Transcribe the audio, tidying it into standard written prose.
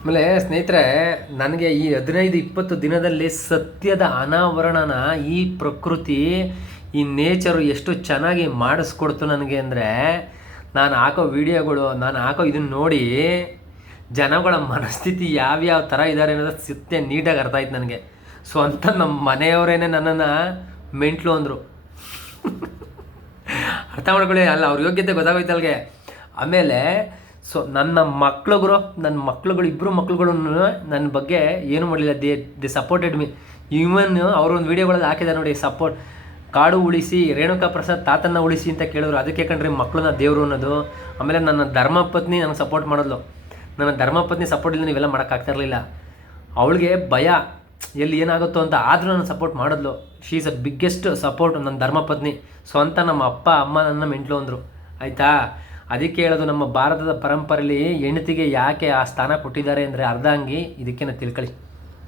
ಆಮೇಲೆ ಸ್ನೇಹಿತರೆ, ನನಗೆ ಈ 15-20 ದಿನದಲ್ಲಿ ಸತ್ಯದ ಅನಾವರಣನ ಈ ಪ್ರಕೃತಿ, ಈ ನೇಚರು ಎಷ್ಟು ಚೆನ್ನಾಗಿ ಮಾಡಿಸ್ಕೊಡ್ತು ನನಗೆ ಅಂದರೆ, ನಾನು ಹಾಕೋ ವಿಡಿಯೋಗಳು, ನಾನು ಹಾಕೋ ಇದನ್ನು ನೋಡಿ ಜನಗಳ ಮನಸ್ಥಿತಿ ಯಾವ್ಯಾವ ಥರ ಇದ್ದಾರೆ ಅನ್ನೋದು ಸತ್ಯ ನೀಟಾಗಿ ಅರ್ಥ ಆಯ್ತು ನನಗೆ. ಸ್ವಂತ ನಮ್ಮ ಮನೆಯವರೇನೆ ನನ್ನನ್ನು ಮೆಂಟ್ಲು ಅಂದರು. ಅರ್ಥ ಮಾಡ್ಕೊಳ್ಳಿ, ಅಲ್ಲ ಅವ್ರ ಯೋಗ್ಯತೆ ಗೊತ್ತಾಗೋಯ್ತು ಅಲ್ಲಿಗೆ. ಆಮೇಲೆ ನನ್ನ ಮಕ್ಳುಗಳು ಇಬ್ಬರು ಮಕ್ಳುಗಳು ನನ್ನ ಬಗ್ಗೆ ಏನು ಮಾಡಲಿಲ್ಲ. They supported me. ಈವನ್ ಅವರು ಒಂದು ವೀಡಿಯೋಗಳಲ್ಲಿ ಹಾಕಿದ್ದಾರೆ ನೋಡಿ, ಕಾಡು ಉಳಿಸಿ ರೇಣುಕಾ ಪ್ರಸಾದ್ ತಾತನ್ನ ಉಳಿಸಿ ಅಂತ ಕೇಳಿದ್ರು. ಅದಕ್ಕೆ ಕಂಡ್ರೆ ಮಕ್ಕಳನ್ನ ದೇವರು ಅನ್ನೋದು. ಆಮೇಲೆ ನನ್ನ ಧರ್ಮಪತ್ನಿ ನನಗೆ ಸಪೋರ್ಟ್ ಮಾಡಿದ್ಲು. ನನ್ನ ಧರ್ಮಪತ್ನಿ ಸಪೋರ್ಟ್ ಇಲ್ಲ ನೀವೆಲ್ಲ ಮಾಡೋಕ್ಕಾಗ್ತಿರಲಿಲ್ಲ. ಅವಳಿಗೆ ಭಯ ಎಲ್ಲಿ ಏನಾಗುತ್ತೋ ಅಂತ, ಆದರೂ ನನ್ನ ಸಪೋರ್ಟ್ ಮಾಡಿದ್ಲು. She is a biggest support ನನ್ನ ಧರ್ಮಪತ್ನಿ. ಸ್ವಂತ ನಮ್ಮ ಅಪ್ಪ ಅಮ್ಮ ನನ್ನ ಮೆಂಟ್ಲು ಅಂದರು. ಆಯಿತಾ? ಅದಕ್ಕೆ ಹೇಳೋದು, ನಮ್ಮ ಭಾರತದ ಪರಂಪರೆಯಲ್ಲಿ ಹೆಂಡತಿಗೆ ಯಾಕೆ ಆ ಸ್ಥಾನ ಕೊಟ್ಟಿದ್ದಾರೆ ಅಂದರೆ ಅರ್ಧ ಅಂಗಿ ಇದಕ್ಕೆ ತಿಳ್ಕೊಳ್ಳಿ.